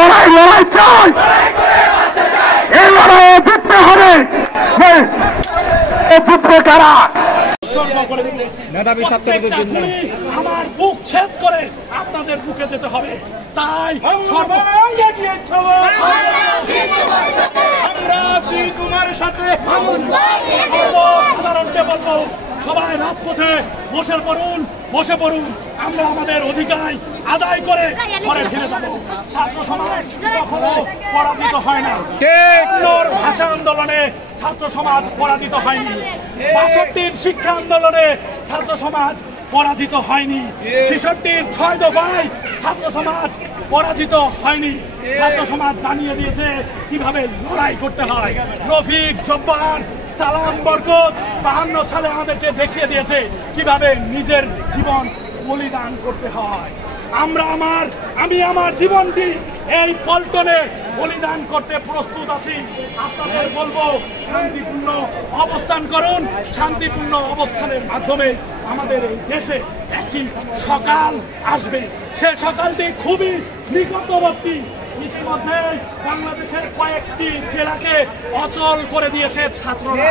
লড়াই চাই, এই লড়াইয়ে জিততে হবে। জিতবে কারা? মেধাবী ছাত্রদের জন্য আমার বুক ছেদ করে আপনাদের বুকে যেতে হবে। তাই সাধারণকে বলবো, সবাই রাজপথে বসে পড়ুন। আমরা আমাদের অধিকার আদায় করে ঘরে ফিরে যাবো। ছাত্র সমাজ কখনো পরাজিত হয় না। ভাষা আন্দোলনে ছাত্র সমাজ পরাজিত হয়নি। ৬২-র শিক্ষা আন্দোলনে ছাত্র সমাজ পরাজিত হয়নি। ৬৬-র ৬ দফায় ছাত্র সমাজ পরাজিত হয়নি। ছাত্র সমাজ জানিয়ে দিয়েছে কিভাবে লড়াই করতে হয়। রফিক, জব্বার, সালাম, বরকত ৫২ সালে আমাদেরকে দেখিয়ে দিয়েছে কিভাবে নিজের জীবন বলিদান করতে হয়। আমি আমার জীবনটি এই পল্টনে বলিদান করতে প্রস্তুত আছি। আপনাদের বলবো, শান্তিপূর্ণ অবস্থান করুন। শান্তিপূর্ণ অবস্থানের মাধ্যমে আমাদের এই দেশে একটি সকাল আসবে। সে সকালটি খুবই নিকটবর্তী। ইতিমধ্যে বাংলাদেশের কয়েকটি জেলাকে অচল করে দিয়েছে ছাত্ররা।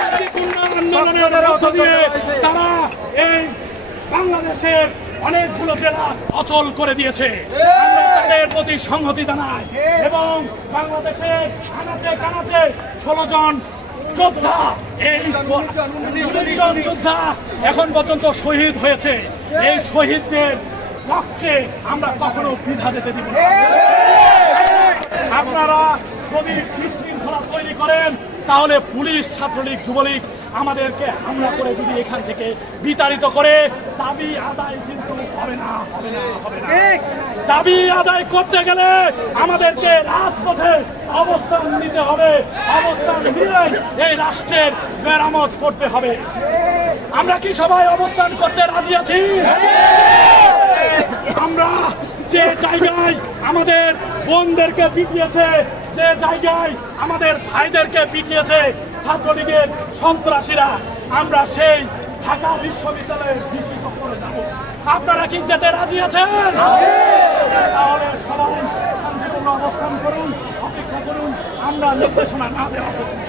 শান্তিপূর্ণ আন্দোলনের মধ্য দিয়ে তারা এই বাংলাদেশের অনেকগুলো জেলা অচল করে দিয়েছে। আমরা তাদের প্রতি সংহতি জানাই এবং বাংলাদেশের আনাচে কানাচে 16 জন যোদ্ধা, এই 19 জন যোদ্ধা এখন পর্যন্ত শহীদ হয়েছে। এই শহীদদের রক্তে আমরা কখনো বৃথা যেতে দিব না। আপনারা যদি বিশৃঙ্খলা তৈরি করেন, তাহলে পুলিশ, ছাত্রলীগ, যুবলীগ আমাদেরকে হামলা করে যদি এখান থেকে বিতাড়িত করে, দাবি আদায় কিন্তু হবে না। দাবি আদায় করতে গেলে আমাদেরকে রাজপথে অবস্থান নিতে হবে। অবস্থান নিলে এই রাষ্ট্রের মেরামত করতে হবে। আমরা কি সবাই অবস্থান করতে রাজি আছি? আমরা যে জায়গায় আমাদের বোনদেরকে পিটিয়েছে, যে জায়গায় আমাদের ভাইদেরকে পিটিয়েছে ছাত্রলীগের সন্ত্রাসীরা, আমরা সেই ঢাকা বিশ্ববিদ্যালয়ের ডিসি চত্বরে যাব। আপনারা কি যেতে রাজি আছেন? তাহলে সবাই শান্তিপূর্ণ অবস্থান করুন, অপেক্ষা করুন। আমরা নির্দেশনা না দেওয়া পর্যন্ত